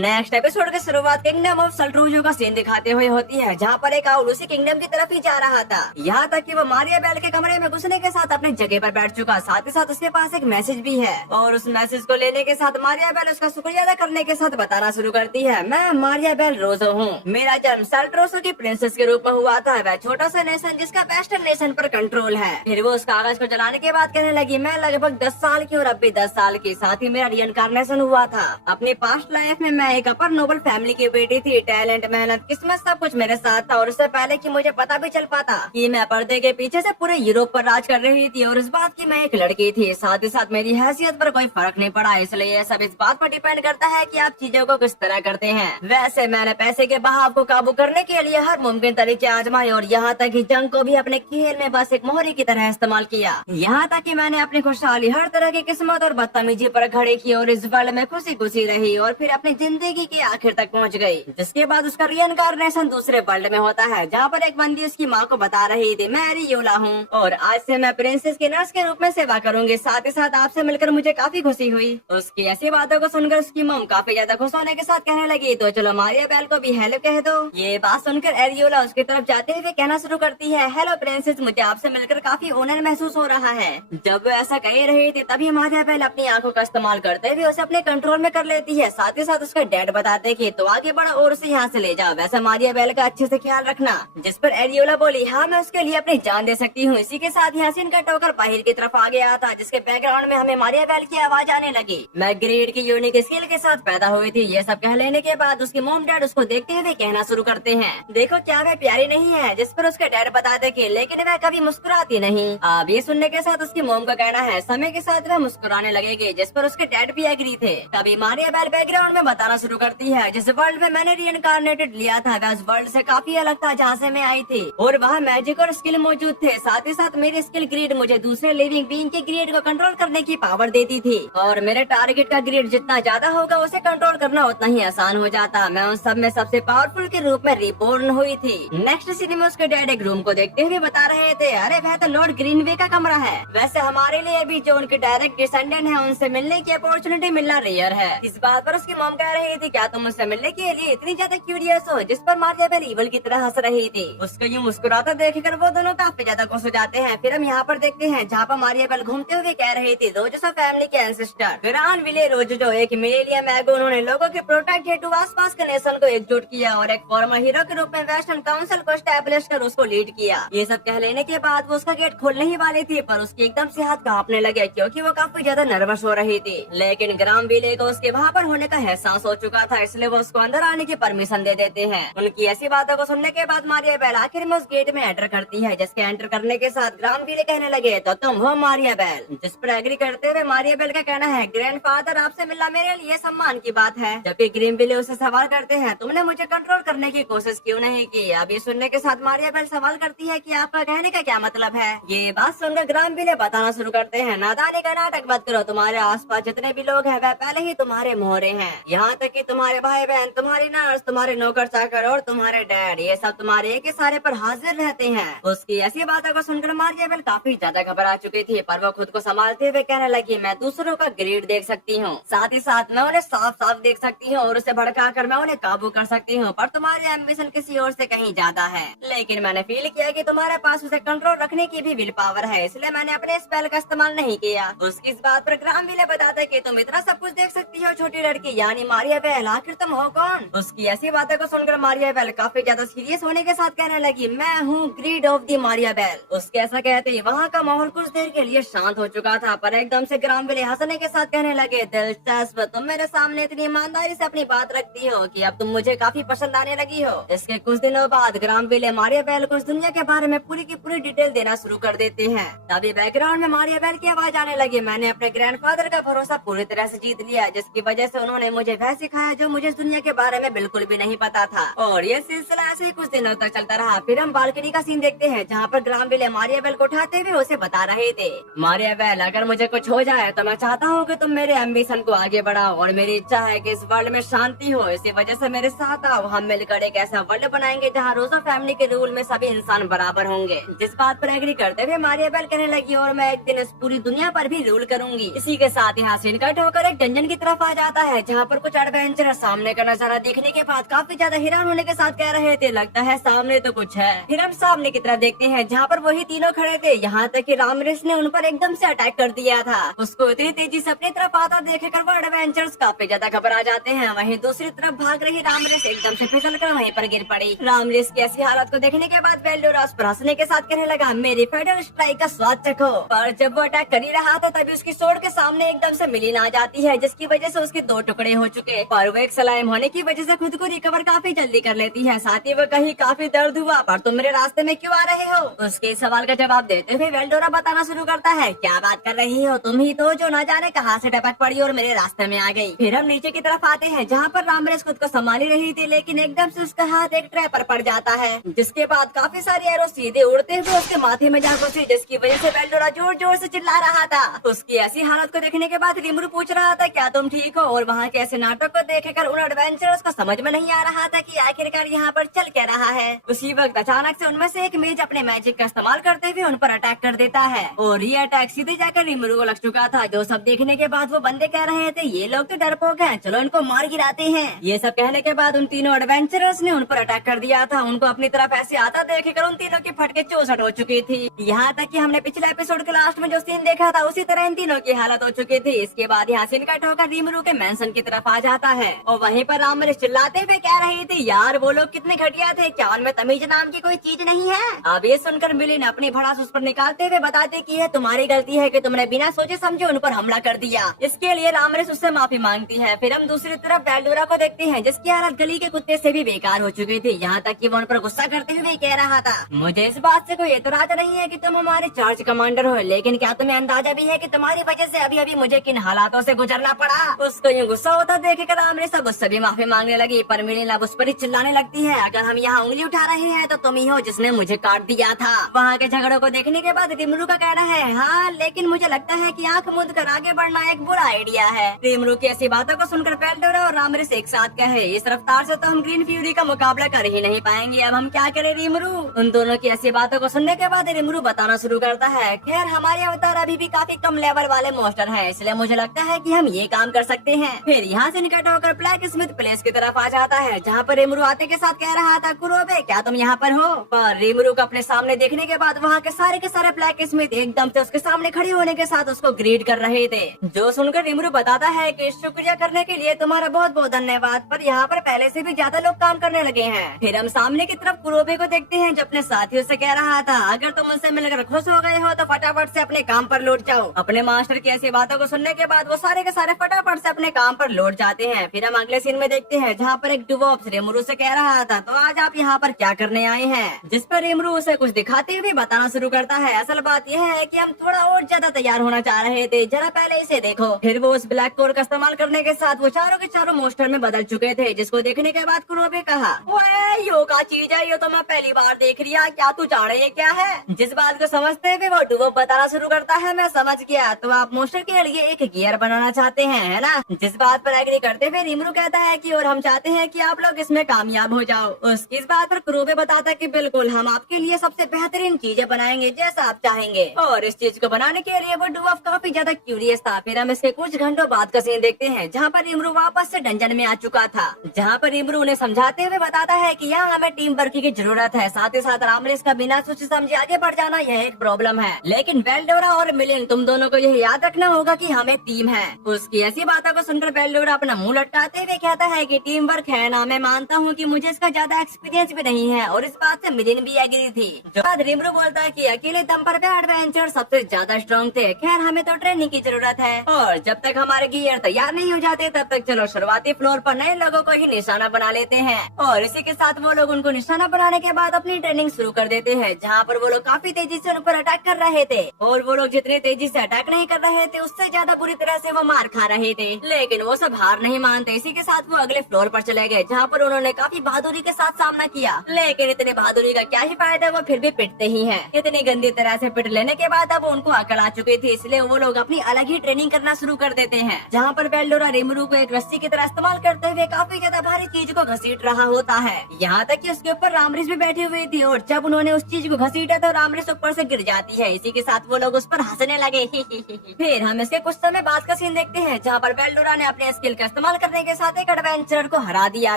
Next episode की शुरुआत kingdom of सल्ट्रूजो का सीन दिखाते हुए होती है, जहाँ पर एक आउल उसी किंगडम की तरफ ही जा रहा था। यहाँ तक कि वो मारिया बेल के कमरे में घुसने के साथ अपनी जगह पर बैठ चुका। साथ ही साथ उसके पास एक मैसेज भी है और उस मैसेज को लेने के साथ मारिया बेल उसका शुक्रिया अदा करने के साथ बताना शुरू करती है, मैं मारिया बेल रोजो हूँ। मेरा जन्म सल्ट्रोसो की प्रिंसेस के रूप में हुआ था। वह छोटा सा नेशन जिसका वेस्टर्न नेशन पर कंट्रोल है। फिर वो उस कागज को जलाने के बाद कहने लगी, मैं लगभग 10 साल की और अब भी 10 साल की। साथ ही मेरा रिइंकार्नेशन हुआ था। अपने पास्ट लाइफ में मैं एक अपर नोबल फैमिली की बेटी थी। टैलेंट, मेहनत, किस्मत सब कुछ मेरे साथ था और उससे पहले कि मुझे पता भी चल पाता कि मैं पर्दे के पीछे से पूरे यूरोप पर राज कर रही थी और इस बात की मैं एक लड़की थी। साथ ही साथ मेरी हैसियत पर कोई फर्क नहीं पड़ा। इसलिए ये सब इस बात पर डिपेंड करता है कि आप चीजों को किस तरह करते हैं। वैसे मैंने पैसे के बहाव को काबू करने के लिए हर मुमकिन तरीके आजमाए और यहाँ तक कि जंग को भी अपने खेल में बस एक मोहरी की तरह इस्तेमाल किया। यहाँ तक कि मैंने अपनी खुशहाली हर तरह की किस्मत और बदतमीजी पर खड़ी की और इस वर्ल्ड में खुशी खुशी रही और फिर अपनी जिंदगी के आखिर तक पहुँच गई। जिसके बाद उसका रिइंकार्नेशन दूसरे वर्ल्ड में होता है, जहाँ पर एक बंदी उसकी माँ को बता रही थी, मैं रियोला हूँ और आज से मैं प्रिंसेस के नर्स के रूप में सेवा करूंगी। साथ ही साथ आपसे मिलकर मुझे काफी खुशी हुई। उसकी ऐसी बातों को सुनकर उसकी मॉम काफी ज्यादा खुश होने के साथ कहने लगी, तो चलो मारिया बेल को भी हेलो कह दो। ये बात सुनकर एरियोला उसकी तरफ जाते हुए कहना शुरू करती है, हेलो प्रिंसेस, मुझे आपसे मिलकर काफी ऑनर महसूस हो रहा है। जब वो ऐसा कह रही थी तभी मारिया बेल अपनी आंखों का इस्तेमाल करते हुए उसे अपने कंट्रोल में कर लेती है। साथ ही साथ उसका डैड बताते कि तो आगे बढ़ा और उसे यहाँ से ले जाओ। वैसा मारिया बेल का अच्छे से ख्याल रखना। जिस पर एरियोला बोली, हाँ मैं उसके लिए अपनी जान दे सकती हूँ। इसी के साथ यहाँ सीन कट होकर बाहर की तरफ आ गया था, जिसके बैकग्राउंड में हमें मारिया बेल की आवाज आने लगी। मैं ग्रेड की यूनिक स्किल के साथ पैदा हुई थी। ये सब कह लेने के बाद उसकी मॉम डैड उसको देखते हुए कहना शुरू करते हैं, देखो क्या वह प्यारी नहीं है। जिस पर उसके डैड बताते कि लेकिन वह कभी मुस्कुराती नहीं। अब ये सुनने के साथ उसकी मॉम का कहना है, समय के साथ वह मुस्कुराने लगेगी। जिस पर उसके डैड भी एग्री थे। तभी मारिया बेल बैकग्राउंड में बताना शुरू करती है, जिस वर्ल्ड में मैंने रिइंकार्नेटेड लिया था वह उस वर्ल्ड से काफी अलग था जहाँ से मैं आई थी और वहाँ मैजिक और स्किल मौजूद थे। साथ ही साथ मेरी स्किल ग्रेड मुझे दूसरे लिविंग बीइंग के ग्रेड को कंट्रोल करने की पावर देती थी और मेरे टारगेट का ग्रेड जितना ज्यादा होगा उसे कंट्रोल करना उतना ही आसान हो जाता। मैं उन सब में सबसे पावरफुल के रूप में रिबॉर्न हुई थी। नेक्स्ट सीन में उसके डैड एक रूम को देखते हुए बता रहे थे, अरे वह तो लॉर्ड ग्रीनवे का कमरा है। वैसे हमारे लिए भी जो उनके डायरेक्ट डिसेंडेंट है उनसे मिलने की अपॉर्चुनिटी मिलना रेयर है। इस बात पर उसकी मॉम कह रही थी, क्या तुम मुझसे मिलने के लिए इतनी ज्यादा क्यूरियस हो? जिस पर मारिया बेल इवल की तरह हंस रही थी। उसको यूँ मुस्कुराता देखकर वो दोनों काफी ज्यादा खुश हो जाते हैं। फिर हम यहाँ पर देखते हैं जहाँ पर मारिया बेल घूमते हुए कह रही थी, रोजो फैमिली के एंसेस्टर ग्रान विले रोजो एक मिलेनियम एगो, उन्होंने लोगों के प्रोटेक्ट हेतु आसपास के नेशन को एकजुट किया और एक फॉर्मर हीरो के रूप में वेस्टर्न काउंसिल को स्टैब्लिश कर उसको लीड किया। ये सब कह लेने के बाद वो उसका गेट खोलने ही वाली थी, पर उसकी एकदम से हाथ कांपने लगे क्योंकि वो काफी ज्यादा नर्वस हो रही थी। लेकिन ग्राम विले को उसके वहाँ पर होने का एहसास हो चुका था, इसलिए वो उसको अंदर आने की परमिशन दे देते हैं। उनकी ऐसी बातों को सुनने के बाद मारिया बेल आखिर में उस गेट में एंटर करती है, जिसके एंटर करने के साथ ग्राम विले कहने लगे, तो तुम हो मारिया बेल? जिस पर एग्री करते हुए मारिया बेल का कहना है, ग्रैंडफादर आपसे मिलना मेरे लिए सम्मान की बात है। जबकि ग्रीन विले उसे सवाल करते हैं, तुमने मुझे कंट्रोल करने की कोशिश क्यों नहीं की? अब ये सुनने के साथ मारिया बेल सवाल करती है कि आपका कहने का क्या मतलब है? ये बात सुनकर ग्राम विले बताना शुरू करते हैं, नादानी का नाटक मत करो। तुम्हारे आसपास जितने भी लोग हैं वह पहले ही तुम्हारे मोहरे हैं। यहाँ तक कि तुम्हारे भाई बहन, तुम्हारी नर्स, तुम्हारे नौकर चाकर और तुम्हारे डैड, ये सब तुम्हारे एक इशारे पर हाजिर रहते हैं। उसकी ऐसी बातों को सुनकर मारिया बेल काफी ज्यादा घबरा चुकी थी, पर वो खुद को संभालते हुए कहने लगी, मैं दूसरों का ग्रेड देख सकती हूँ, साथ ही साथ मैं उन्हें साफ साफ देख सकती हूँ और उसे भड़का कर मैं उन्हें काबू कर सकती हूँ, पर तुम्हारी एम्बिशन किसी और से कहीं ज्यादा है। लेकिन मैंने फील किया कि तुम्हारे पास उसे कंट्रोल रखने की भी विल पावर है, इसलिए मैंने अपने स्पेल का इस्तेमाल नहीं किया। उसकी इस बात पर ग्राम विले बताते कि तुम इतना सब कुछ देख सकती हो छोटी लड़की, यानी मारिया बेल, आखिर तुम हो कौन? उसकी ऐसी बातों को सुनकर मारिया बेल काफी ज्यादा सीरियस होने के साथ कहने लगी, मैं हूँ greed of the Maria Bell. उसके ऐसा कहते ही वहाँ का माहौल कुछ देर के लिए शांत हो चुका था, पर एकदम से ग्राम विले हंसने के साथ कहने लगे, दिलचस्प, तुम मेरे सामने इतनी ईमानदारी से अपनी बात रखती हो कि अब तुम मुझे काफी पसंद आने लगी हो। इसके कुछ दिनों बाद ग्राम विले मारिया बेल को इस दुनिया के बारे में पूरी की पूरी डिटेल देना शुरू कर देते हैं। तभी बैकग्राउंड में मारिया बेल की आवाज आने लगी, मैंने अपने ग्रैंडफादर का भरोसा पूरी तरह से जीत लिया, जिसकी वजह से उन्होंने मुझे वह सिखाया जो मुझे इस दुनिया के बारे में बिल्कुल भी नहीं पता था। और ये सिलसिला ऐसे ही कुछ दिनों तक चलता रहा। फिर हम बालकनी का सीन देखते हैं, जहाँ पर ग्राम विले मारिया बेल को उठाते हुए उसे बता रहे थे, मारिया बेल, अगर मुझे कुछ हो जाए तो मैं चाहता हूँ कि तुम मेरे एम्बिशन को आगे बढ़ाओ और मेरी इच्छा है कि इस वर्ल्ड में शांति हो। इसी वजह से मेरे साथ आओ, हम मिलकर एक ऐसा वर्ल्ड बनाएंगे जहाँ रोजो फैमिली के रूल में सभी इंसान बराबर होंगे। जिस बात पर एग्री करते हुए मारिया बेल कहने लगी, और मैं एक दिन इस पूरी दुनिया पर भी रूल करूंगी। इसी के साथ यहाँ सीन कट होकर एक डंजन की तरफ आ जाता है, जहाँ पर कुछ एडवेंचर सामने का नजारा देखने के बाद काफी ज्यादा हैरान होने के साथ कह रहे थे, लगता है सामने तो कुछ है। फिर हम सामने की तरफ देखते हैं जहाँ पर वही तीनों खड़े थे, यहाँ तक कि रामरेस ने उन पर एकदम से अटैक कर दिया था। उसको इतनी तेजी से अपनी तरफ आता देखकर वो एडवेंचर्स काफी ज्यादा घबरा जाते हैं। वहीं दूसरी तरफ भाग रही रामरेस एकदम से फिसल कर वहीं पर गिर पड़ी। रामरेस की ऐसी हालत को देखने के बाद वेल्डोरा उस पर हंसने के साथ कहने लगा, मेरी फेडरल स्ट्राइक का स्वाद चखो। पर जब वो अटैक कर ही रहा था तभी उसकी सोड के सामने एकदम से मिलीन आ जाती है, जिसकी वजह से उसके 2 टुकड़े हो चुके। पर वो एक स्लाइम होने की वजह से खुद को रिकवर काफी जल्दी कर लेती है। साथ ही वो कहीं काफी दर्द हुआ, पर तुम मेरे रास्ते में क्यों आ रहे हो? उसके सवाल का जवाब देते हुए वेल्डोरा बताना शुरू करता है, क्या बात कर रही हो, तुम ही तो जो न जाने कहाँ से टपक पड़ी और मेरे रास्ते में आ गई। फिर हम नीचे की तरफ आते हैं जहाँ पर रामरेस खुद को संभाल रही थी, लेकिन एकदम से उसका हाथ एक ट्रैप पर पड़ जाता है, जिसके बाद काफी सारी एरो सीधे उड़ते हुए उसके माथे में जा घुसी, जिसकी वजह से वेल्डोरा जोर जोर से चिल्ला रहा था। उसकी ऐसी हालत को देखने के बाद रिमरू पूछ रहा था, क्या तुम ठीक हो? और वहाँ के ऐसे नाटक को देखकर उन एडवेंचरर्स को समझ में नहीं आ रहा था कि आखिरकार यहाँ पर चल क्या रहा है। उसी वक्त अचानक से उनमें से एक मेज अपने मैजिक का इस्तेमाल करते हुए उन पर अटैक कर देता है, और ये अटैक सीधे जाकर रिमरू को लग चुका था। जो सब देखने के बाद वो बंदे कह रहे थे, ये लोग तो डरपोक हैं, चलो इनको मार गिराते हैं। ये सब कहने के बाद उन तीनों एडवेंचरर्स ने उन पर अटैक कर दिया था। उनको अपनी तरफ ऐसे आता देखकर उन तीनों की फटके चौसठ हो चुकी थी। यहाँ तक कि हमने पिछले एपिसोड के लास्ट में जो सीन देखा था उसी तरह इन तीनों की हालत हो चुकी थी। इसके बाद यहाँ सीन कट होकर रिमरू के मेंशन की तरफ आ जाता है, और वहीं पर रामरेस चिल्लाते हुए कह रही थी, यार वो लोग कितने घटिया थे, क्या उनमें तमीज नाम की कोई चीज नहीं है? अब ये सुनकर मिलिन अपनी भड़ास उस पर निकालते हुए बताते कि यह तुम्हारी गलती है कि तुमने बिना सोचे समझे उन पर हमला कर दिया। इसके लिए रामरेस उससे माफी मांगती है। फिर हम दूसरी तरफ वेल्डोरा को देखते हैं, जिसकी हालत गली के कुत्ते से भी बेकार हो चुकी थी। यहाँ तक कि वो उन पर गुस्सा करते हुए कह रहा था, मुझे इस बात से कोई एतराज नहीं है कि तुम हमारे चार्ज कमांडर हो, लेकिन क्या तुम्हें अंदाजा भी है कि तुम्हारी वजह से अभी अभी मुझे किन हालातों से गुजरना पड़ा? उसको यूँ गुस्सा होता देखकर रामरेस अब उससे भी माफी मांगने लगी, पर मिलिन अब उस पर ही चिल्लाने लगती है, अगर हम यहाँ उंगली उठा रहे हैं तो तुम ही हो जिसने मुझे काट दिया था। वहाँ के झगड़ों को देखने के बाद रिमरू का कहना है, हाँ लेकिन मुझे लगता है कि आंख मूंद कर आगे बढ़ना एक बुरा आइडिया है। रिमरू की ऐसी बातों को सुनकर वेल्डोरा और रामरेस एक साथ कहे, इस रफ्तार से तो हम ग्रीन फ्यूरी का मुकाबला कर ही नहीं पाएंगे, अब हम क्या करें रिमरू? उन दोनों की ऐसी बातों को सुनने के बाद रिमरू बताना शुरू करता है, खैर हमारे अवतार अभी भी काफी कम लेवल वाले मोस्टर हैं, इसलिए मुझे लगता है कि हम ये काम कर सकते हैं। फिर यहाँ से निकट होकर ब्लैक स्मिथ प्लेस की तरफ आ जाता है, जहाँ पर रिमरू आते के साथ कह रहा था, कुरोबे क्या तुम यहाँ पर हो? पर रिमरू को अपने सामने देखने के बाद वहाँ के सारे ब्लैक स्मिथ एकदम से उसके सामने खड़े होने के साथ उसको ग्रीट कर रहे थे, जो सुनकर रिमरू बताता है कि शुक्रिया करने के लिए तुम्हारा बहुत बहुत धन्यवाद, पर यहाँ पर पहले से भी ज्यादा लोग काम करने लगे हैं। फिर हम सामने की तरफ कुरोबे को देखते हैं, जो अपने साथियों से कह रहा था, अगर तुम मुझसे मिलकर खुश हो गए हो तो फटाफट से अपने काम पर लौट जाओ। अपने मास्टर की ऐसी बातों को सुनने के बाद वो सारे के सारे फटाफट से अपने काम पर लौट जाते हैं। फिर हम अगले सीन में देखते हैं, जहाँ पर एक डुवॉर्फ रिमरू से कह रहा था, तो आज आप यहाँ पर क्या करने आए हैं? जिस पर रिमरू उसे कुछ दिखाते हुए बताना शुरू करता है, असल बात यह है कि हम थोड़ा और ज्यादा तैयार होना चाह रहे थे, जरा पहले इसे देखो। फिर वो उस ब्लैक कोड का इस्तेमाल करने के साथ वो चारों के चारों मोस्टर में बदल चुके थे, जिसको देखने के बाद कुरोबे कहा, ओए यो का चीज है, ये तो मैं पहली बार देख रही, क्या तू जाने ये क्या है? जिस बात को समझते हुए वो डुवॉर्फ बताना शुरू करता है, मैं समझ गया, तो आप मोस्टर के लिए एक गियर बनाना चाहते हैं, है ना? जिस बात पर एग्री करते हुए रिमरू कहता है कि और हम चाहते हैं कि आप लोग इसमें कामयाब हो जाओ। उसकी इस बात पर कुरोबे बताता है कि बिल्कुल हम आपके लिए सबसे बेहतरीन चीजें बनाएंगे जैसा आप चाहेंगे। और इस चीज को बनाने के लिए वो डुवॉर्फ काफी ज्यादा क्यूरियस था। फिर हम इसके कुछ घंटों बाद का सीन देखते हैं, जहाँ पर रिमरू वापस से डंजन में आ चुका था, जहाँ पर रिमरू उन्हें समझाते हुए बताता है कि यहाँ हमें टीम वर्क की जरूरत है, साथ ही साथ रामरेस का बिना सोचे समझे आगे बढ़ जाना यह एक प्रॉब्लम है, लेकिन वेल्डोरा और मिलिन तुम दोनों को यह याद रखना होगा कि हमें टीम है। उसकी ऐसी बातों को सुनकर वेल्डोरा अपना मुंह लटकाते हुए कहता है कि टीम वर्क है ना, मैं मानता हूँ कि मुझे इसका ज्यादा एक्सपीरियंस भी नहीं है, और इस बात से मिलिन भी एग्री थी। जो बाद रिमरू बोलता है कि अकेले दम पर वे एडवेंचर सबसे ज्यादा स्ट्रॉन्ग थे, खैर हमें तो ट्रेनिंग की जरूरत है, और जब तक हमारे गियर तैयार नहीं हो जाते तब तक चलो शुरुआती फ्लोर पर नए लोगों को ही निशाना बना लेते हैं। और इसी के साथ वो लोग उनको निशाना बनाने के बाद अपनी ट्रेनिंग शुरू कर देते हैं, जहाँ पर वो लोग काफी तेजी से उन पर अटैक कर रहे थे, और वो लोग जितने तेजी से अटैक नहीं कर रहे थे उससे ज्यादा बुरी तरह से वो मार खा रहे थे, लेकिन वो सब हार नहीं मानते। इसी के साथ वो अगले फ्लोर पर चले गए, जहाँ पर उन्होंने काफी बहादुरी के साथ सामना किया, लेकिन इतनी बहादुरी का क्या ही फायदा, वो फिर भी पिटते ही हैं। इतनी गंदी तरह से पिट लेने के बाद अब उनको अकड़ आ चुकी थी, इसलिए वो लोग अपनी अलग ही ट्रेनिंग करना शुरू कर देते हैं, जहाँ पर वेल्डोरा रिमरू को एक रस्सी की तरह इस्तेमाल करते हुए काफी ज्यादा भारी चीज को घसीट रहा होता है, यहाँ तक कि उसके ऊपर रामरेस भी बैठी हुई थी, और जब उन्होंने उस चीज को घसीटा तो रामरेस ऊपर से गिर जाती है। इसी के साथ वो लोग उस पर हंसने लगे। फिर हम इसके कुछ समय बाद का सीन देखते हैं, जहाँ पर वेल्डोरा ने अपने स्किल का इस्तेमाल करने के साथ एक एडवेंचरर को हरा दिया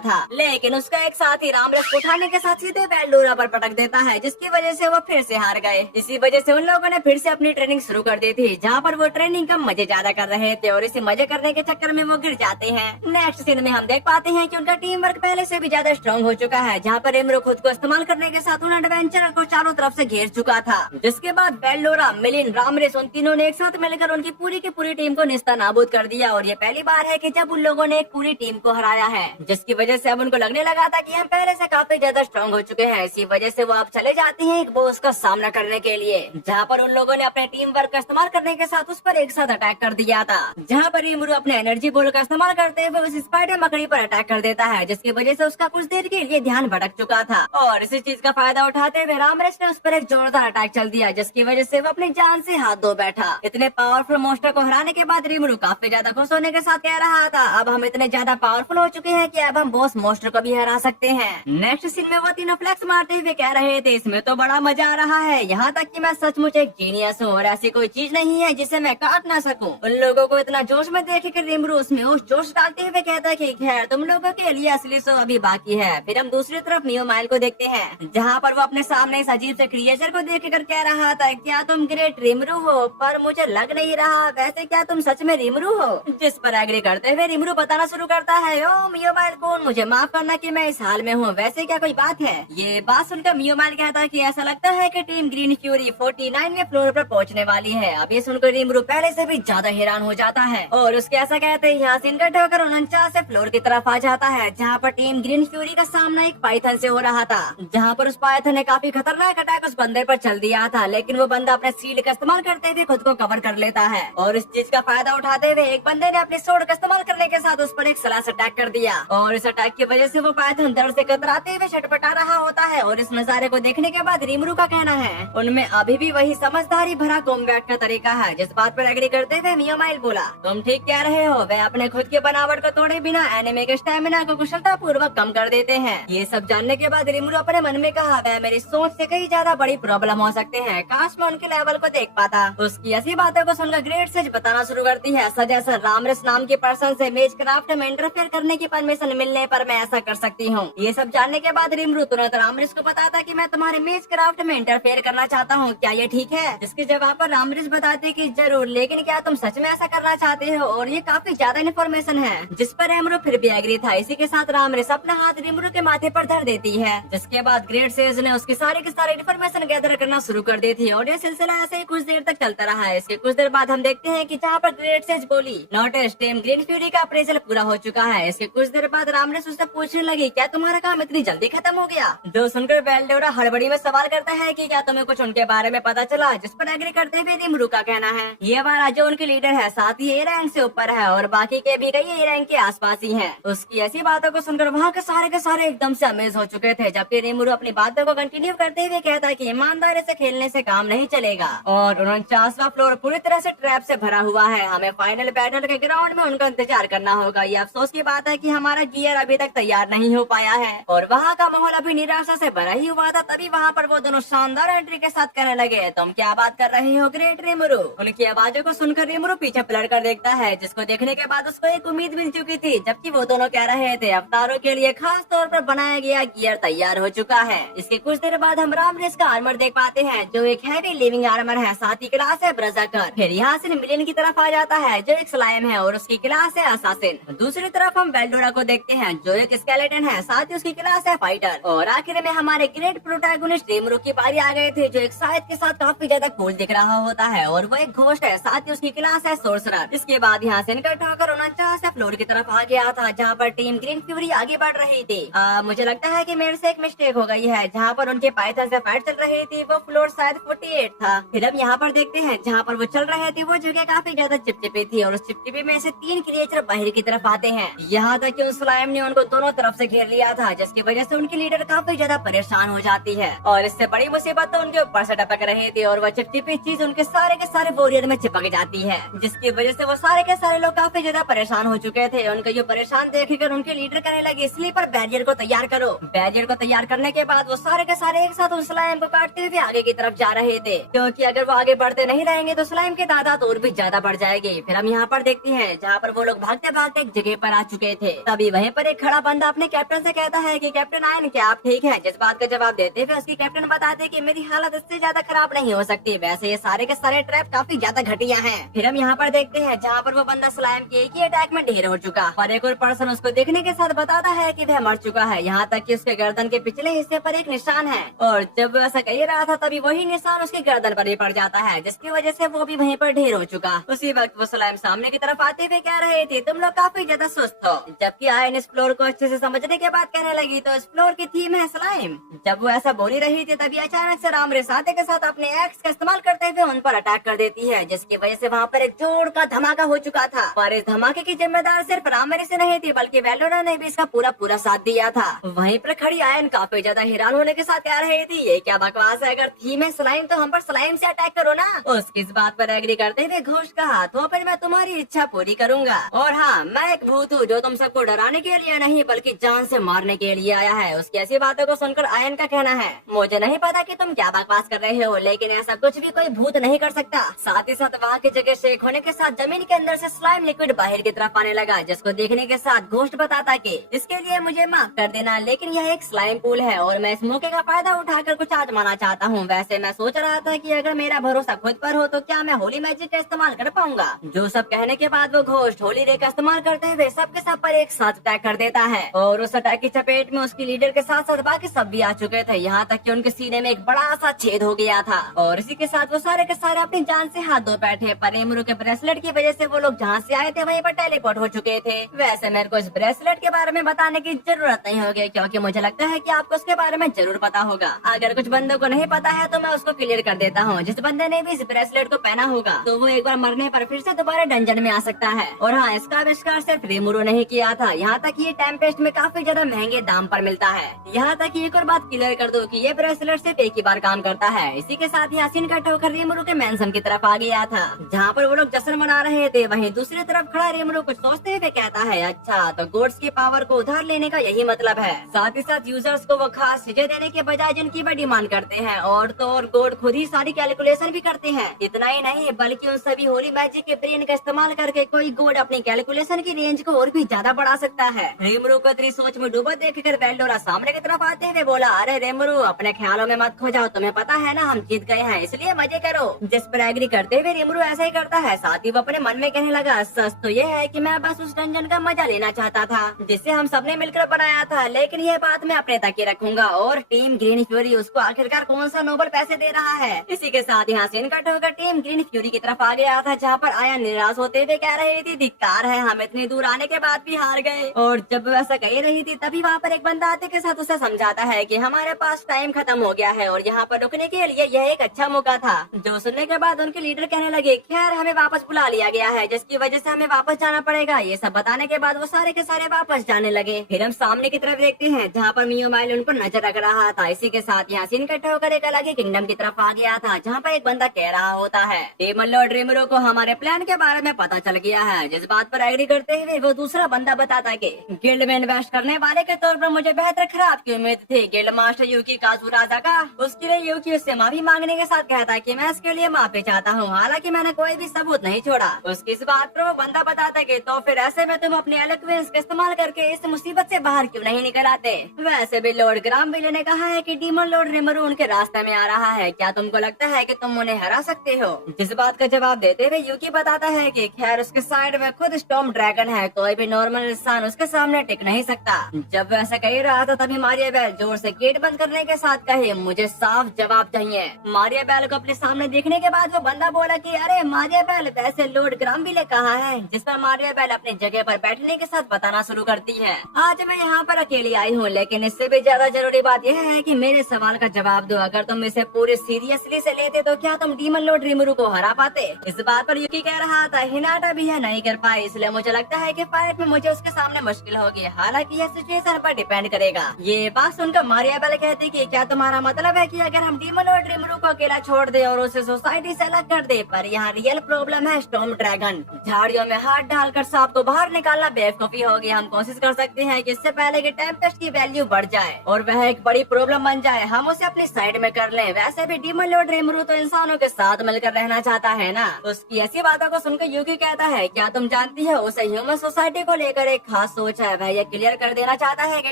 था, लेकिन उसका एक साथी रामरेस को उठाने के साथ सीधे बेल्डोरा पर पटक देता है, जिसकी वजह से वो फिर से हार गए। इसी वजह से उन लोगों ने फिर से अपनी ट्रेनिंग शुरू कर दी थी, जहाँ पर वो ट्रेनिंग का मजे ज्यादा कर रहे थे और इसे मजे करने के चक्कर में वो गिर जाते हैं। नेक्स्ट सीन में हम देख पाते हैं कि उनका टीम वर्क पहले से भी ज्यादा स्ट्रॉन्ग हो चुका है, जहाँ पर रिमरू खुद को इस्तेमाल करने के साथ उन एडवेंचरर को चारों तरफ से घेर चुका था। जिसके बाद बेल्डोरा, मिलिन, रामरेस उन तीनों ने एक साथ मिलकर उनकी पूरी की पूरी टीम को निस्ता नाबूद कर दिया और ये पहली बार है कि जब उन लोगों ने एक पूरी टीम को हराया है, जिसकी वजह से अब उनको लगने लगा था कि हम पहले से काफी ज्यादा स्ट्रॉन्ग हो चुके हैं। इसी वजह से वो अब चले जाते हैं एक बॉस का सामना करने के लिए, जहाँ पर उन लोगों ने अपने टीम वर्क का इस्तेमाल करने के साथ उस पर एक साथ अटैक कर दिया था, जहाँ पर रिमरू अपने एनर्जी बॉल का इस्तेमाल करते हुए उस स्पाइडर मकड़ी पर अटैक कर देता है, जिसकी वजह से उसका कुछ देर के लिए ध्यान भटक चुका था। और इसी चीज का फायदा उठाते हुए रामरेस ने उस पर एक जोरदार अटैक चल दिया, जिसकी वजह से वो अपनी जान से हाथ धो बैठा। इतने पावरफुल मॉन्स्टर को हराने के बाद रिमरू काफी ज्यादा खुश होने के साथ कह रहा था, अब हम इतने ज्यादा पावरफुल हो चुके हैं कि अब हम बॉस मॉन्स्टर को भी हरा सकते हैं। नेक्स्ट सीन में वो तीनों फ्लेक्स मारते हुए कह रहे थे, इसमें तो बड़ा मजा आ रहा है, यहाँ तक कि मैं सचमुच एक जीनियस हूँ और ऐसी कोई चीज नहीं है जिसे मैं काट ना सकूं। उन लोगों को इतना जोश में देख कर रिमरू उसमें उस जोश डालते हुए कहता कि खैर तुम लोगों के लिए असली शो अभी बाकी है। फिर हम दूसरी तरफ मियोमाइल को देखते हैं, जहाँ पर वो अपने सामने इस अजीब से क्रिएचर को देख कर कह रहा था, क्या तुम ग्रेट रिमरू हो? पर मुझे लग नहीं रहा, वैसे क्या तुम सच में रिमरू हो? जिस पर एग्री करते हुए रिमरू बताना शुरू करता है, ओ मियोमाइल कौन, मुझे माफ करना कि मैं इस हाल में हूँ, वैसे क्या कोई बात है? ये बात सुनकर मियोमाइल कहता है कि ऐसा लगता है कि टीम ग्रीन फ्यूरी 49वें फ्लोर पर पहुंचने वाली है। अब ये सुनकर रिमरू पहले से भी ज्यादा हैरान हो जाता है और उसके ऐसा कहते हैं यहाँ से इनका ठोकर 49 फ्लोर की तरफ आ जाता है, जहाँ पर टीम ग्रीन फ्यूरी का सामना एक पाइथन से हो रहा था, जहाँ पर उस पाइथन ने काफी खतरनाक अटैक उस बंदर पर चल दिया था, लेकिन वो बंदा अपने शील्ड का इस्तेमाल करते हुए खुद को कवर कर लेता है और इस चीज का फायदा उठाते हुए एक बंदे ने अपने सोर्ड का इस्तेमाल करने के साथ उस पर एक स्लैश अटैक कर दिया और इस अटैक की वजह से वो पाइथन दर्द से कतराते हुए छटपटा रहा होता है। और इस नजारे को देखने के बाद रिमरू का कहना है, उनमें अभी भी वही समझदारी भरा कॉम्बैट का तरीका है। जिस बात पर एग्री करते हुए मियोमाइल बोला, तुम ठीक कह रहे हो, वे अपने खुद के बनावट को तोड़े बिना एनिमे के स्टेमिना को कुशलता पूर्वक कम कर देते हैं। ये सब जानने के बाद रिमरू अपने मन में कहा, वह मेरी सोच से कहीं ज्यादा बड़ी प्रॉब्लम हो सकते हैं, काश मैं उनके लेवल को देख पाता। उसकी ऐसी बातों को सुनकर ग्रेट सेज बताना शुरू करती है, सजैसा रामरेस नाम के पर्सन से मेज क्राफ्ट में इंटरफेयर करने की परमिशन मिलने पर मैं ऐसा कर सकती हूँ। ये सब जानने के बाद रिमरू तुरंत रामरेस को बताता कि मैं तुम्हारे मेज क्राफ्ट में इंटरफेयर करना चाहता हूँ, क्या ये ठीक है? जिसके जवाब पर रामरेस बताते कि जरूर, लेकिन क्या तुम सच में ऐसा करना चाहते हो? और ये काफी ज्यादा इन्फॉर्मेशन है। जिस पर रिमरू फिर भी एग्री था। इसी के साथ रामरेस अपना हाथ रिमरू के माथे पर धर देती है, जिसके बाद ग्रेट सेज ने उसकी सारी की सारी इन्फॉर्मेशन गैदर करना शुरू कर दी थी और ये सिलसिला ऐसे ही कुछ देर तक चलता रहा है। इसके कुछ देर बाद हम देखते हैं कि जहाँ पर ग्रेट सेज बोली, नोटिस टीम ग्रीन फ्यूरी का अप्रेजल पूरा हो चुका है। इसके कुछ देर बाद रामरेस उससे पूछने लगी, क्या तुम्हारा काम इतनी जल्दी खत्म हो गया? जो सुनकर बेल्डोरा हड़बड़ी में सवाल करता है कि क्या तुम्हें कुछ उनके बारे में पता चला? जिस पर एग्री करते हुए रिमरू का कहना है, ये वाला जो उनके लीडर है, साथ ही ए रैंक से ऊपर है और बाकी के भी कई ए रैंक के आसपास ही हैं। उसकी ऐसी बातों को सुनकर वहाँ के सारे एकदम से अमेज हो चुके थे, जबकि रिमरू अपनी बातों को कंटिन्यू करते हुए कहता है कि ईमानदारी से खेलने से काम नहीं चलेगा और 49वां फ्लोर पूरी तरह से ट्रैप से भरा हुआ है। हमें फाइनल बैटल के ग्राउंड में उनका इंतजार करना होगा। ये अफसोस की बात है कि हमारा गियर अभी तक तैयार नहीं हो पाया है और वहाँ का माहौल अभी निराशा से भरा ही हुआ था। तभी वहाँ पर वो दोनों शानदार एंट्री के साथ कहने लगे, तुम क्या बात कर रहे हो ग्रेट रिमरू? उनकी आवाजों को सुनकर रिमरू पीछे पलट कर देखता है, जिसको देखने के बाद उसको एक उम्मीद मिल चुकी थी, जबकि वो दोनों कह रहे थे अवतारों के लिए खास तौर पर बनाया गया गियर तैयार हो चुका है। इसके कुछ देर बाद हम रामरेस का आर्मर देख पाते हैं, जो एक हैवी लिविंग आर्मर है, साथ ही क्लास है ब्रजकर। फिर यहाँ से मिलियन की तरफ आ जाता है, जो एक स्लाइम है और उसकी क्लास है असासिन। दूसरी तरफ हम बेल्डोरा को देखते हैं, जो एक स्केलेटन है, साथ ही उसकी क्लास है फाइटर। और आखिर में हमारे ग्रेट प्रोटैगनिस्ट रिमरू की बारी आ गए थे, जो एक शायद के साथ काफी ज्यादा कूल दिख रहा होता है और वो एक घोस्ट है, साथ ही उसकी क्लास है सोर्सरर। इसके बाद यहाँ से इनका ठोकर 49 फ्लोर की तरफ आ गया था, जहाँ पर टीम ग्रीन फ्यूरी आगे बढ़ रही थी। मुझे लगता है कि मेरे से एक मिस्टेक हो गई है, जहाँ पर उनके पाइथन से फाइट चल रही थी वो फ्लोर शायद 48 था। फिर हम यहाँ पर देखते हैं, जहाँ पर वो चल रहे थे वो जगह काफी ज्यादा चिपचिपी थी और उस चिपचिपी में से 3 क्रिएचर बाहर की तरफ आते हैं। यहाँ तक कि उस स्लाइम ने उनको दोनों तरफ से घेर लिया था, जिसकी वजह से उनकी लीडर काफी ज्यादा परेशान हो जाती है और इससे बड़ी मुसीबत तो उनके ऊपर से टपक रही थी और वह चिपचिपी चीज उनके सारे के सारे वॉरियर में चिपक जाती है, जिसकी वजह से वो सारे के सारे लोग काफी ज्यादा परेशान हो चुके थे। उनके जो परेशान देखकर उनके लीडर कहने लगे, स्लीपर बैरियर को तैयार करो। बैरियर को तैयार करने के बाद वो सारे के सारे एक साथ उस स्लाइम को काटते हुए आगे की तरफ जा रहे थे, क्योंकि अगर वो आगे बढ़ते नहीं रहेंगे तो स्लाइम की तादाद और भी ज्यादा बढ़ जाएगी। फिर हम यहाँ पर देखते हैं, जहाँ पर वो लोग भागते भागते भागते एक जगह पर आ चुके थे। तभी वहीं पर एक खड़ा बंदा अपने कैप्टन से कहता है कि कैप्टन आयन, क्या आप ठीक हैं? जिस बात का जवाब देते हुए उसकी कैप्टन बताते कि मेरी हालत इससे ज्यादा खराब नहीं हो सकती, वैसे ये सारे के सारे ट्रैप काफी ज्यादा घटिया हैं। फिर हम यहाँ पर देखते हैं जहाँ पर वो बंदा स्लाइम के एक ही अटैक में ढेर हो चुका और एक और पर्सन उसको देखने के साथ बताता है कि वह मर चुका है, यहाँ तक कि उसके गर्दन के पिछले हिस्से पर एक निशान है। और जब वो ऐसा कह रहा था तभी वही निशान उसकी गर्दन पर भी पड़ जाता है, जिसकी वजह से वो भी वहीं पर ढेर हो चुका। उसी वक्त वो स्लाइम सामने की तरफ आते हुए कह रहे थे, तुम लोग काफी ज्यादा सुस्त हो। जबकि आयन इस फ्लोर को अच्छे से समझने के बाद कहने लगी, तो इस फ्लोर की थीम है स्लाइम। जब वो ऐसा बोली रही थी तभी अचानक से राम रेसाते के साथ अपने एक्स का इस्तेमाल करते हुए उन पर अटैक कर देती है, जिसकी वजह से वहाँ पर एक जोर का धमाका हो चुका था। और इस धमाके की जिम्मेदार सिर्फ राम से नहीं थी बल्कि वेलोरा ने भी इसका पूरा साथ दिया था। वहीं पर खड़ी आयन काफी ज्यादा हैरान होने के साथ कह रही थी, ये क्या बकवास है, अगर थीम है स्लाइम तो हम पर स्लाइम से अटैक करो ना। उसकी इस बात पर एग्री करते हुए घोष कहा, तो फिर मैं तुम्हारी इच्छा पूरी करूंगा। और हाँ, मैं एक भूत हूँ जो तुम सबको डराने के लिए नहीं बल्कि जान से मारने के लिए आया है। उसकी ऐसी बातों को सुनकर आयन का कहना है, मुझे नहीं पता कि तुम क्या बकवास कर रहे हो, लेकिन ऐसा कुछ भी कोई भूत नहीं कर सकता। साथ ही साथ वहाँ की जगह शेक होने के साथ जमीन के अंदर से स्लाइम लिक्विड बाहर की तरफ आने लगा, जिसको देखने के साथ घोस्ट बताता कि इसके लिए मुझे माफ कर देना, लेकिन यह एक स्लाइम पूल है और मैं इस मौके का फायदा उठाकर कुछ आजमाना चाहता हूँ। वैसे मैं सोच रहा था कि अगर मेरा भरोसा खुद पर हो तो क्या मैं होली मैजिक का इस्तेमाल कर पाऊंगा। जो सब कहने के बाद वो घोस्ट होली रे का इस्तेमाल करते हुए सबके सब पर एक साथ अटैक कर देता है और उस अटैक की चपेट में उसकी लीडर के साथ साथ बाकी सब भी आ चुके थे, यहाँ तक कि उनके सीने में एक बड़ा सा छेद हो गया था। और इसी के साथ वो सारे के सारे अपनी जान से हाथ धो बैठे, पर एमरू के ब्रेसलेट की वजह से वो लोग जहाँ से आए थे वहीं पर टेलीपोर्ट हो चुके थे। वैसे मेरे को इस ब्रेसलेट के बारे में बताने की जरूरत नहीं होगी, क्योंकि मुझे लगता है कि आपको उसके बारे में जरूर पता होगा। अगर कुछ बंदों को नहीं पता है तो मैं उसको क्लियर कर देता हूँ। जिस बंदे ने भी इस ब्रेसलेट को पहना होगा तो वो एक बार मरने पर फिर से दोबारा डंजन में आ सकता है। और हाँ, इसका आविष्कार सिर्फ रेमुरो ने किया था, यहाँ तक ये टेम्पेस्ट में काफी ज्यादा महंगे दाम पर मिलता है। यहाँ तक एक और बात क्लियर कर दो कि ये ब्रेसलेट सिर्फ एक ही बार काम करता है। इसी के साथ यासीन का ठोकर रेमुरो के मैंसन की तरफ आ गया था, जहाँ पर वो लोग जश्न मना रहे थे। वहीं दूसरी तरफ खड़ा रेमुरो कुछ सोचते हुए कहता है, अच्छा तो गोड्स की पावर को उधार लेने का यही मतलब है। साथ ही साथ यूजर्स को वो खास चीजें देने के बजाय जिनकी वे डिमांड करते हैं, और तो और गोड खुद ही सारी कैलकुलेशन भी करते हैं। इतना ही नहीं बल्कि उन सभी होली मैजिक के ब्रेन का इस्तेमाल करके कोई गोड अपनी कैलकुलेशन की रेंज को और भी ज्यादा बढ़ा सकता है। रेमुरो को इतनी सोच में डूबा देखकर वेल्डोरा सामने की तरफ आते हुए बोला, अरे रेमुरो अपने ख्यालों में मत खो जाओ, तुम्हें पता है ना हम जीत गए हैं, इसलिए मजे करो। जिस पर एग्री करते हुए रेमुरो ऐसा ही करता है। साथ ही वो अपने मन में कहने लगा, सच तो ये है कि मैं बस उस डंजन का मजा लेना चाहता था जिसे हम सबने मिलकर बनाया था, लेकिन यह बात मैं अपने तक ही रखूंगा। और टीम ग्रीन फ्यूरी उसको आखिरकार कौन सा नोबल पैसे दे रहा है। इसी के साथ यहाँ से इनका ठोकर टीम ग्रीन फ्यूरी की तरफ आ गया था, जहाँ पर आया निराश होते हुए कह रही थी, धिक्कार है, हम इतनी दूर आने के बाद भी हार गए। और जब वो ऐसा कह रही थी तभी वहाँ पर एक बंदा आते के साथ उसे समझाता है कि हमारे पास टाइम खत्म हो गया है और यहाँ पर रुकने के लिए यह एक अच्छा मौका था। जो सुनने के बाद उनके लीडर कहने लगे, खैर हमें वापस बुला लिया गया है, जिसकी वजह से हमें वापस जाना पड़ेगा। ये सब बताने के बाद वो सारे के सारे वापस जाने लगे। फिर हम सामने की तरफ देखते हैं जहाँ पर मियो माइल उन पर नजर रख रहा था। इसी के साथ यहाँ सीन इकट्ठा होकर एक अलग ही किंगडम की तरफ आ गया था, जहाँ पर एक बंदा कह रहा होता है, डेमन लॉर्ड रेमुरो को हमारे प्लान के बारे में पता चल गया है। जिस बात पर एग्री करते हुए वो दूसरा बंदा बताता कि गिल्ड में इन्वेस्ट करने वाले के तौर पर मुझे बेहतर खराब की उम्मीद थी। गिल्ड मास्टर यूकी काजुराजा का उसके लिए यूकी उससे माफी मांगने के साथ कहता कि मैं इसके लिए माफी चाहता हूँ, हालांकि मैंने कोई भी सबूत नहीं छोड़ा। उसकी इस बात पर वो बंदा बताता कि तो फिर ऐसे में तुम अपने एलोक्वेंस का इस्तेमाल करके इस मुसीबत से बाहर क्यों नहीं निकल आते। वैसे भी लॉर्ड ग्रामविले ने कहा है कि डीमन लॉर्ड रेमुरो उनके रास्ते में आ रहा है, क्या तुमको लगता है कि तुम उन्हें हरा सकते हो। जिस बात का जवाब देते हुए यूकी बताता है कि खैर उसके साइड में खुद स्टॉर्म ड्रैगन है, कोई भी नॉर्मल इंसान उसके सामने टिक नहीं सकता। जब वैसा कह रहा था तभी मारिया बेल जोर से गेट बंद करने के साथ कहे, मुझे साफ जवाब चाहिए। मारिया बेल को अपने सामने देखने के बाद वो बंदा बोला कि अरे मारिया बेल, वैसे लॉर्ड ग्रामविले कहाँ है। जिस पर मारिया बेल अपनी जगह पर बैठने के साथ बताना शुरू करती है, आज मैं यहाँ पर अकेली आई हूँ, लेकिन इससे भी ज्यादा जरूरी बात यह है कि मेरे सवाल का जवाब दो। अगर तुम इसे पूरे सीरियसली से लेते तो क्या तुम डीमन लॉर्ड रेमुरो को हरा पाते। इस बात पर यूकी कह रहा था, हिनाटा भी है नहीं कर पाई, इसलिए मुझे लगता है कि फाइट में मुझे उसके सामने मुश्किल होगी, हालांकि यह सिचुएशन पर डिपेंड करेगा। ये बात सुनकर मारिया बेल कहती कि क्या तुम्हारा मतलब है कि अगर हम डीमन लॉर्ड रेमुरो को अकेला छोड़ दे और उसे सोसाइटी से अलग कर दे, पर यहाँ रियल प्रॉब्लम है स्टॉर्म ड्रैगन। झाड़ियों में हाथ डालकर सांप को बाहर निकालना बेवकूफी होगी। हम कोशिश कर सकते हैं कि इससे पहले कि टेम्पेस्ट की वैल्यू बढ़ जाए और वह एक बड़ी प्रॉब्लम बन जाए, हम उसे अपनी साइड में कर लें। वैसे भी डीमन लॉर्ड रेमुरो तो इंसानों के साथ मिलकर रहना चाहता है ना। उसकी ऐसी बातों को सुनकर यूकी कहता है, क्या तुम जानती है उसे ह्यूमन सोसाइटी को लेकर एक खास सोच है। वह ये क्लियर कर देना चाहता है कि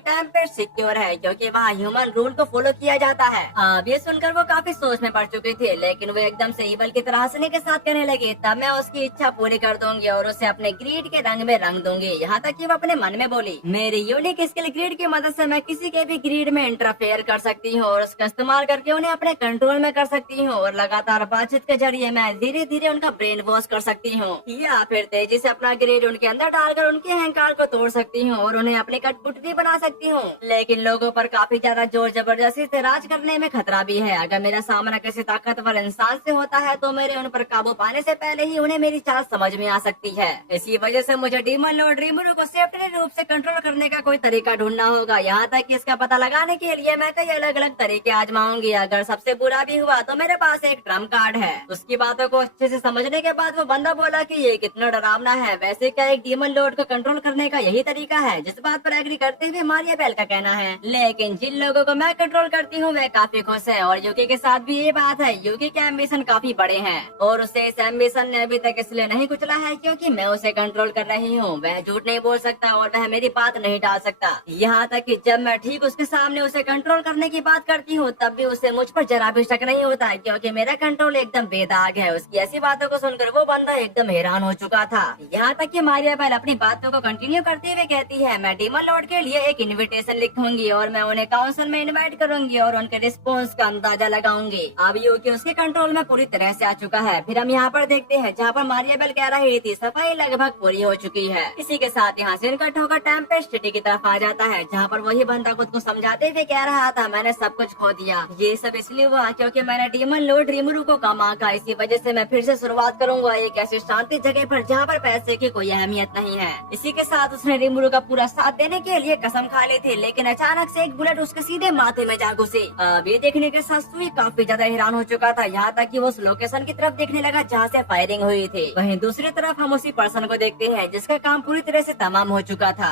टेम्पेस्ट सिक्योर है क्योंकि वहाँ ह्यूमन रूल को फॉलो किया जाता है। अब ये सुनकर वो काफी सोच में पड़ चुकी थी, लेकिन वो एकदम से ईवल की तरह हंसने के साथ कहने लगी, तब मैं उसकी इच्छा पूरी कर दूंगी और उसे अपने ग्रीड के रंग में रंग दूंगी। यहाँ तक कि वो अपने मन में बोली, मेरी यूनिक स्किल ग्रीड की मदद से मैं किसी के भी ग्रीड में इंटरफेयर कर सकती हूँ और उसका इस्तेमाल करके उन्हें अपने कंट्रोल में कर सकती हूँ और लगातार बातचीत के जरिए मैं धीरे धीरे उनका ब्रेन वॉश कर सकती हूँ या फिर तेजी से अपना ग्रेड उनके अंदर डालकर उनके अहंकार को तोड़ सकती हूँ और उन्हें अपनी कठपुतली बना सकती हूँ। लेकिन लोगों पर काफी ज्यादा जोर जबरदस्ती से राज करने में खतरा भी है। अगर मेरा सामना किसी ताकतवर इंसान से होता है तो मेरे उन पर काबू पाने से पहले ही उन्हें मेरी चाल समझ में आ सकती है। इसी वजह से मुझे डीमन लॉर्ड रीमुरु को सेफ्टी रूप से कंट्रोल करने का कोई तरीका ढूंढना होगा। यहाँ तक कि इसका पता लगाने के लिए मैं कई अलग अलग तरीके आजमाऊंगी। अगर सबसे बुरा भी हुआ तो मेरे पास एक ट्रम्प कार्ड है। उसकी बातों को अच्छे से समझने के बाद वो बंदा बोला कि ये कितना डरावना है। वैसे क्या एक डीमन लॉर्ड को कंट्रोल करने का यही तरीका है? जिस बात पर एग्री करते हुए मारिया बेल का कहना है, लेकिन जिन लोगों को मैं कंट्रोल करती हूँ वे काफी खुश है। और यूकी के साथ भी ये बात है। यूकी के एम्बिशन काफी बड़े हैं और उसे इस एम्बिशन ने अभी तक इसलिए नहीं कुचला है क्योंकि मैं उसे कंट्रोल कर रही हूँ। वह झूठ नहीं बोल सकता और वह मेरी बात नहीं टाल सकता। यहाँ तक कि जब मैं ठीक उसके सामने उसे कंट्रोल करने की बात करती हूँ तब भी उसे मुझ पर जरा भी शक नहीं होता क्योंकि मेरा कंट्रोल एकदम बेदाग है। उसकी ऐसी बातों को सुनकर वो बंदा एकदम हैरान हो चुका था। यहाँ तक कि मारिया बेल अपनी बातों को कंटिन्यू करते हुए कहती है, मैं डीमन लॉर्ड के लिए एक इनविटेशन लिखूंगी और मैं उन्हें काउंसिल में इनवाइट करूंगी और उनके रिस्पॉन्स का अंदाजा लगाऊंगी। अब यूकी उसके कंट्रोल में पूरी तरह से आ चुका है। फिर हम यहाँ पर देखते हैं जहाँ पर मारिया बेल कह रही थी सफाई लगभग पूरी हो चुकी है। इसी के साथ यहाँ से इनका ठोकर टेम्पेस्ट सिटी की तरफ आ जाता है जहाँ पर वही बंदा खुद को समझाते हुए कह रहा था, मैंने सब कुछ खो दिया। ये सब इसलिए हुआ क्योंकि मैंने डीमन लॉर्ड रीमुरु को कम आंका। इसी वजह से मैं फिर से शुरुआत करूंगा एक ऐसी शांति जगह पर जहाँ पर पैसे की कोई अहमियत नहीं है। इसी के साथ उसने रीमुरु का पूरा साथ देने के लिए कसम खा ली थी, लेकिन अचानक से एक बुलेट उसके सीधे माथे में जा घुसी। अब ये देखने के साथ सुई काफी ज्यादा हैरान हो चुका था, यहाँ तक कि वो उस लोकेशन की तरफ देखने लगा जहाँ से फायरिंग हुई थी। वहीं दूसरी तरफ हम उसी पर्सन को देखते हैं जिसका काम पूरी तरह से तमाम हो चुका था।